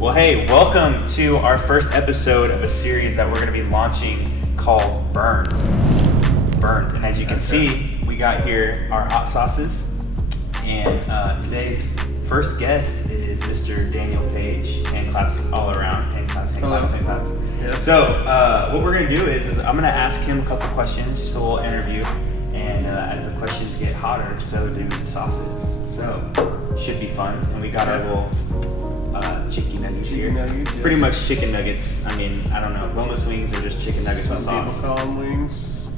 Well, hey, welcome to our first episode of a series that we're going to be launching called Burn. And as you can see, we got here our hot sauces. And today's first guest is Mr. Daniel Paige. Hand claps all around. Hand claps. Yeah. So what we're going to do is I'm going to ask him a couple questions, just a little interview. And as the questions get hotter, so do the sauces. So should be fun. And we got our little chicken nuggets here. Pretty much chicken nuggets. I mean, I don't know. Boneless wings are just chicken nuggets with sauce. Some people call them wings.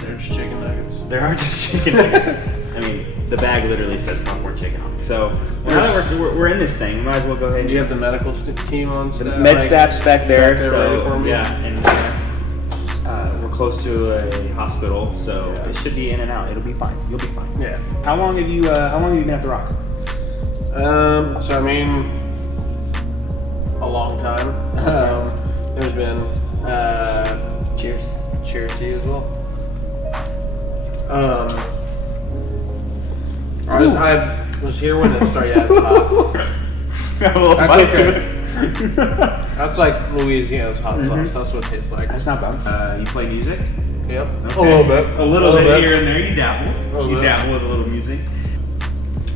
They're just chicken nuggets. There are just chicken nuggets. I mean, the bag literally says popcorn chicken on it. So now that we're in this thing, we might as well go ahead. Do you have the medical team on staff? The med staff's back there. Ready for me? Yeah, and we're close to a hospital, so it should be in and out. It'll be fine. You'll be fine. Yeah. How long have you been at the Rock? So I mean, a long time. There's been cheers to you as well. I was here when it started. Yeah, it's hot. Got a little bite to it. That's like Louisiana's hot sauce. That's what it tastes like. That's not bad. You play music? Yep. Okay. A little bit. A little bit here and there. You dabble. Dabble with a little music.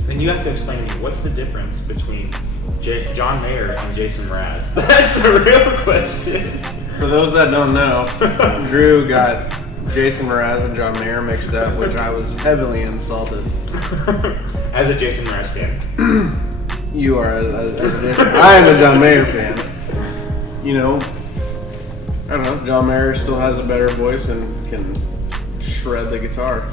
Then you have to explain to me, what's the difference between John Mayer and Jason Mraz? That's the real question. For those that don't know, Drew got Jason Mraz and John Mayer mixed up, which I was heavily insulted. As a Jason Mraz fan. You are I am a John Mayer fan. You know, I don't know, John Mayer still has a better voice and can shred the guitar.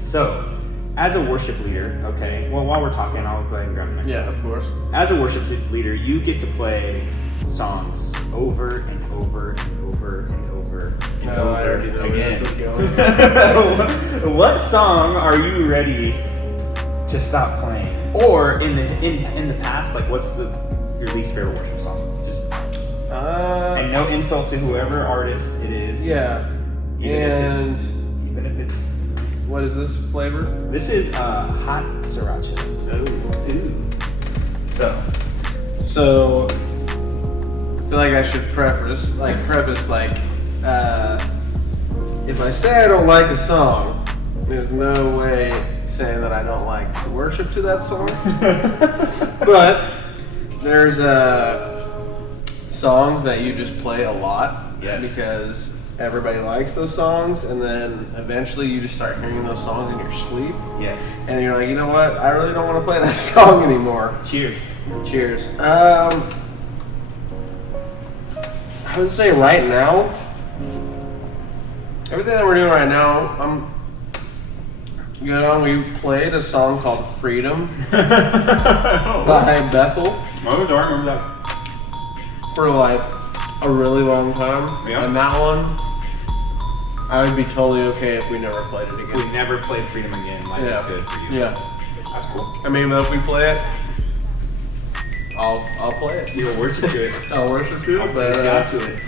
So, as a worship leader, okay, well, while we're talking, I'll go ahead and grab the next one. Yeah, of course. As a worship leader, you get to play songs over and over and over and over and over I already know again. where this is going. What song are you ready to stop playing? Or in the past, like, what's your least favorite worship song? Just and no insult to whoever artist it is. Yeah. Even if it's what is this flavor? This is hot sriracha. Ooh. So I feel like I should preface if I say I don't like a song, there's no way saying that I don't like to worship to that song. But there's songs that you just play a lot because everybody likes those songs, and then eventually you just start hearing those songs in your sleep. Yes. And you're like, you know what? I really don't want to play that song anymore. Cheers. I would say right now, everything that we're doing right now, we played a song called Freedom by Bethel. Oh, don't remember that. For like a really long time. Yeah. And that one, I would be totally okay if we never played it again. If we never played Freedom again, life is good for you. Yeah. That's cool. I mean, if we play it, I'll play it. You'll worship to it. I'll worship to it, but to it.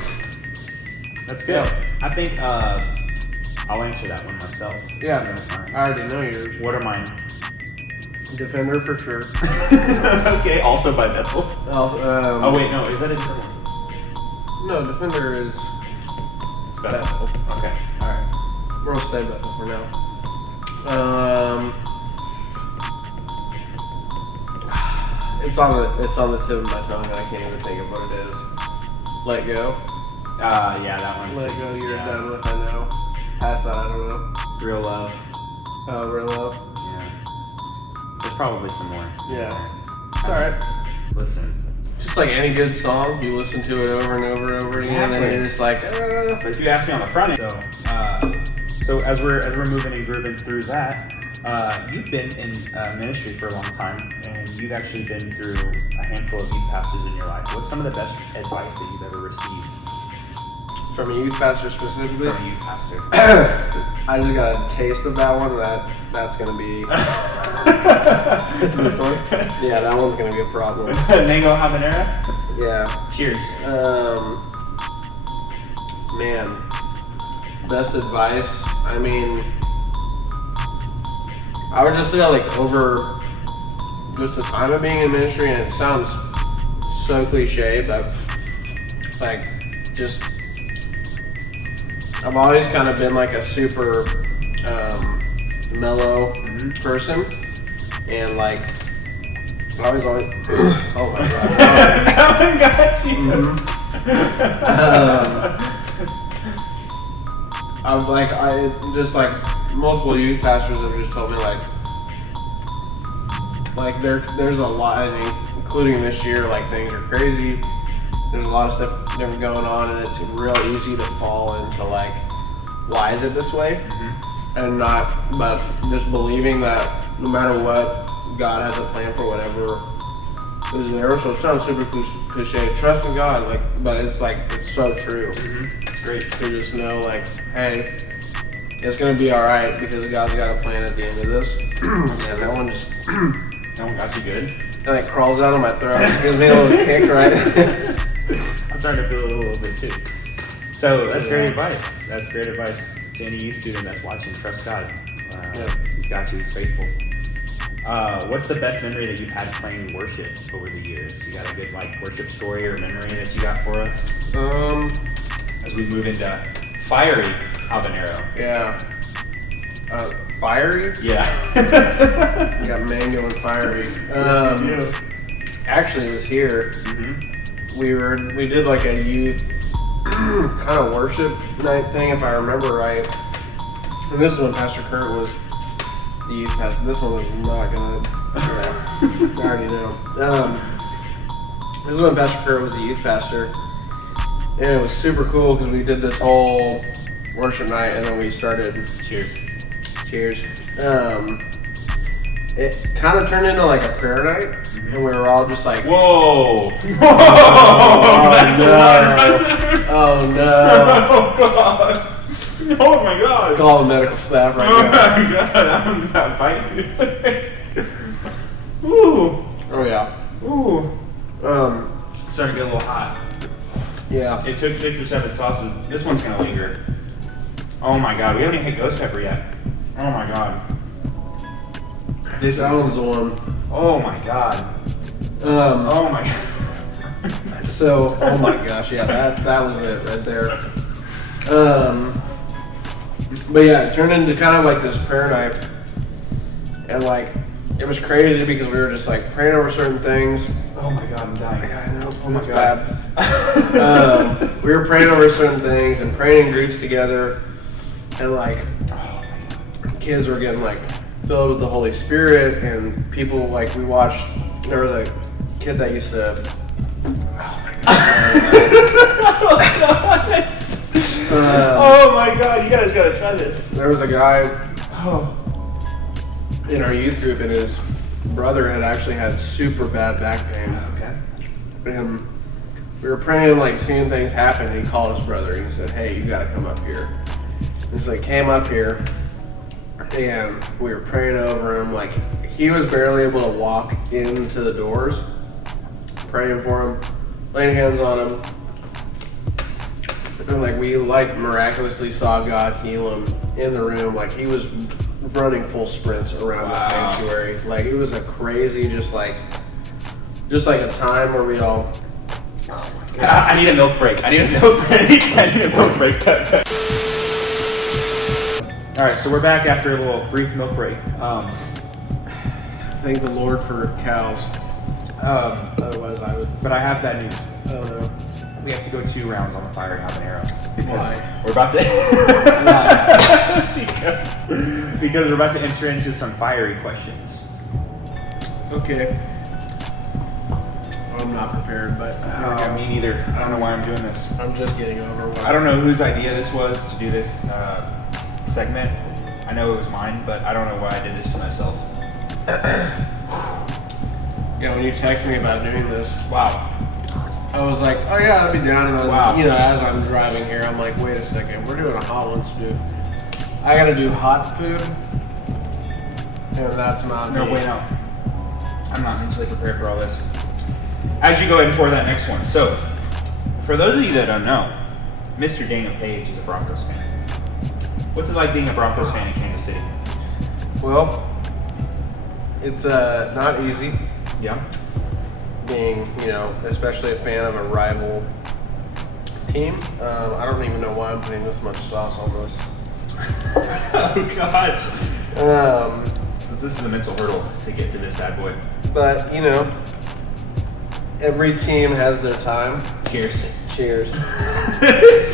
That's good. Yeah. I think I'll answer that one myself. Yeah. I already know yours. What are mine? Defender for sure. Okay. Also by Bethel. Oh wait, no. Is that a different one? No, Defender is Bethel. Okay. All right. We'll say Bethel for now. It's on the tip of my tongue, and I can't even think of what it is. Let Go. Yeah, that one. Let Go. You're done with. I know. Past that, I don't know. Real Love. Real Love. Yeah. There's probably some more. Yeah. It's alright. Listen. Just like any good song, you listen to it over and over again, and you're just like, But if you ask me on the front end, so as we're moving and grooving through that, you've been in ministry for a long time, and you've actually been through a handful of youth pastors in your life. What's some of the best advice that you've ever received? From a youth pastor specifically? From a youth pastor. I just got a taste of that one. That's gonna be. Is this one? Yeah, that one's gonna be a problem. Mango habanero. Yeah. Cheers. Man, best advice. I mean, I would just say like over just the time of being in ministry, and it sounds so cliche, but like just I've always kind of been like a super mellow person, and like I always oh my god, that one got you. I just like multiple youth pastors have just told me like there's a lot, including this year, like things are crazy. There's a lot of stuff different going on, and it's real easy to fall into like, why is it this way? And but just believing that no matter what, God has a plan for whatever is there. So it sounds super cliche. Trust in God, but it's so true. It's great to just know, like, hey, it's gonna be all right because God's got a plan at the end of this. And that one got you good. And it crawls out of my throat. It gives me a little kick, right? I'm starting to feel it a little bit too. So that's great advice. That's great advice to any youth student that's watching. Trust God. He's got you. He's faithful. What's the best memory that you've had playing worship over the years? You got a good worship story or memory that you got for us? As we move into fiery habanero. Yeah. Fiery? Yeah. You got mango and fiery. Actually, it was here. We did like a youth kind of worship night thing, if I remember right. And this one, Pastor Kurt was the youth pastor. This one was not good. Yeah, I already know. This is when Pastor Kurt was the youth pastor, and it was super cool because we did this whole worship night, and then we started. Cheers. It kind of turned into like a prayer night, and we were all just like, whoa! Oh no! Oh god! Oh my god! Call the medical staff right now. Oh my god! That one's got a bite to it. Ooh! Oh yeah. Ooh! Starting to get a little hot. Yeah. It took 6 or 7 sauces. This one's gonna linger. Oh my god! We haven't even hit ghost pepper yet. Oh my god! That one's the one. Oh my god! Oh my god! So, oh my gosh, yeah, that was it right there. But yeah, it turned into kind of like this prayer night, and like it was crazy because we were just like praying over certain things. Oh my god, I'm dying. Yeah, I know. Oh my god. We were praying over certain things and praying in groups together, and like kids were getting like filled with the Holy Spirit, and people like we watched. There was a kid that used to. Oh my god, you guys gotta try this. There was a guy in our youth group, and his brother had actually had super bad back pain. Okay. And we were praying, like seeing things happen, and he called his brother and he said, hey, you gotta come up here. And so he came up here, and we were praying over him. Like, he was barely able to walk into the doors, praying for him, laying hands on him. And like we miraculously saw God heal him in the room. Like he was running full sprints around the sanctuary. Like it was a crazy, just like a time where we all. Oh my God. I need a milk break. I need a milk break. Cut. All right, so we're back after a little brief milk break. Thank the Lord for cows. Otherwise, I would. But I have bad news. Oh no. We have to go 2 rounds on the fiery habanero because Why? we're about to because we're about to enter into some fiery questions. Okay. I'm not prepared, but me neither. I don't know why I'm doing this. I'm just getting over. I don't know whose idea this was to do this segment. I know it was mine, but I don't know why I did this to myself. Yeah, when you text me about doing this, Wow. I was like, oh yeah, I'll be down. And then, Wow. as I'm driving here, I'm like, wait a second, we're doing a hot one smooth. I gotta do hot food, and that's not No, me. wait, no. I'm not mentally prepared for all this. As you go ahead and pour that next one. So, for those of you that don't know, Mr. Daniel Paige is a Broncos fan. What's it like being a Broncos fan in Kansas City? Well, it's not easy. Yeah. being, especially a fan of a rival team. I don't even know why I'm putting this much sauce on this. Oh gosh. This is a mental hurdle to get to this bad boy. But every team has their time. Cheers. Cheers.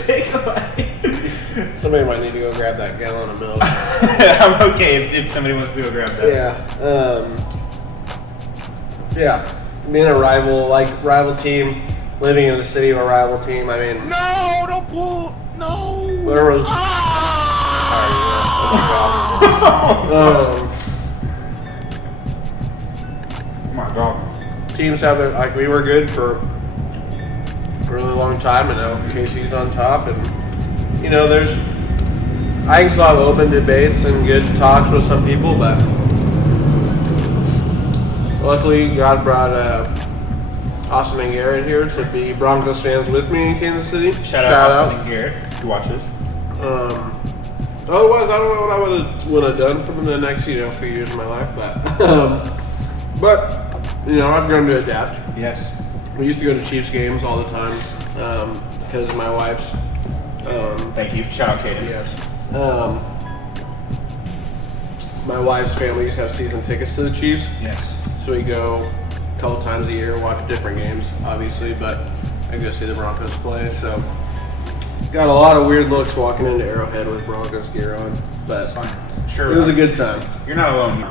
Take away. Somebody might need to go grab that gallon of milk. I'm okay if somebody wants to go grab that. Yeah. Being a rival team, living in the city of a rival team. I mean, no, don't pull. No. Whatever. Oh my god. Teams have it. Like, we were good for a really long time, and now KC's on top, and I can still have open debates and good talks with some people, but luckily God brought Austin and Garrett here to be Broncos fans with me in Kansas City. Shout out Austin and Garrett who watches. Otherwise, I don't know what I would have done for the next few years of my life, but I've grown to adapt. Yes. We used to go to Chiefs games all the time because of my wife's. Thank you. Shout out Kaden. Yes. My wife's family used to have season tickets to the Chiefs. Yes. So we go a couple times a year, watch different games, obviously, but I go see the Broncos play. So got a lot of weird looks walking into Arrowhead with Broncos gear on, but that's fine. Sure. It was a good time. You're not alone.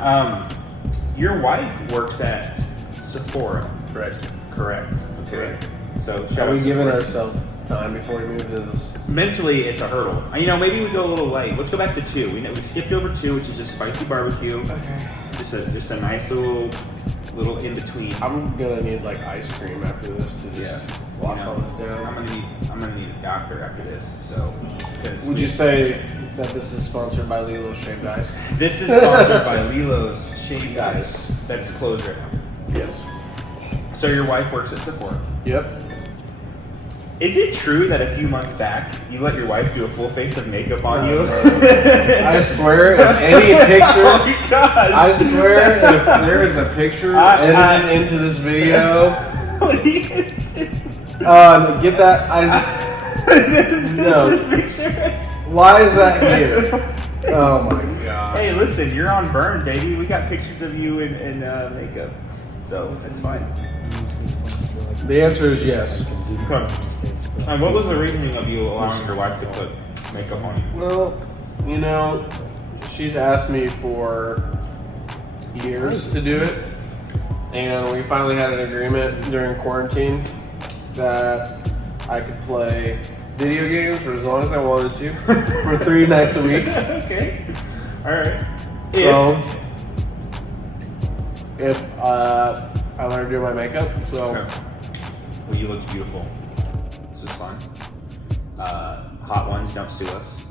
Your wife works at Sephora. Correct. Correct. Okay. Correct. So are we giving ourselves time before we move into this? Mentally, it's a hurdle. Maybe we go a little light. Let's go back to 2. We skipped over 2, which is just spicy barbecue. Okay. Just a nice little in between. I'm gonna need ice cream after this to just wash all this down. I'm gonna need a doctor after this. So, would you say that this is sponsored by Lilo's Shaved Ice? This is sponsored by Lilo's Shaved Ice. That's closed right now. Yes. So your wife works at Sephora. Yep. Is it true that a few months back you let your wife do a full face of makeup on you? I swear, if any picture, oh my God. I swear, if there is a picture edited into this video, what are you gonna do? Get that. No. Why is that here? Oh my God. Hey, listen, you're on Burn, baby. We got pictures of you in makeup, so it's fine. The answer is yes. Okay. And what was the reasoning of you allowing your wife to put makeup on you? Well, she's asked me for years to do it, and we finally had an agreement during quarantine that I could play video games for as long as I wanted to for 3 nights a week. Okay. All right. So, if I learned to do my makeup, so. Okay. Well, you looked beautiful. This was fun. Hot Ones, don't sue us.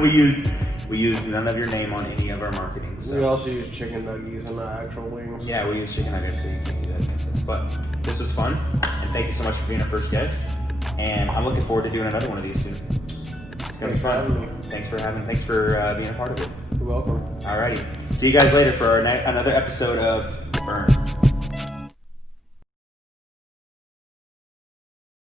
we used none of your name on any of our marketing. So. We also use chicken nuggies and not actual wings. Yeah, we use chicken nuggets, so you can't do that against us. But this was fun, and thank you so much for being our first guest. And I'm looking forward to doing another one of these soon. It's gonna be fun. Thanks for being a part of it. You're welcome. Alrighty. See you guys later for another episode of Burn.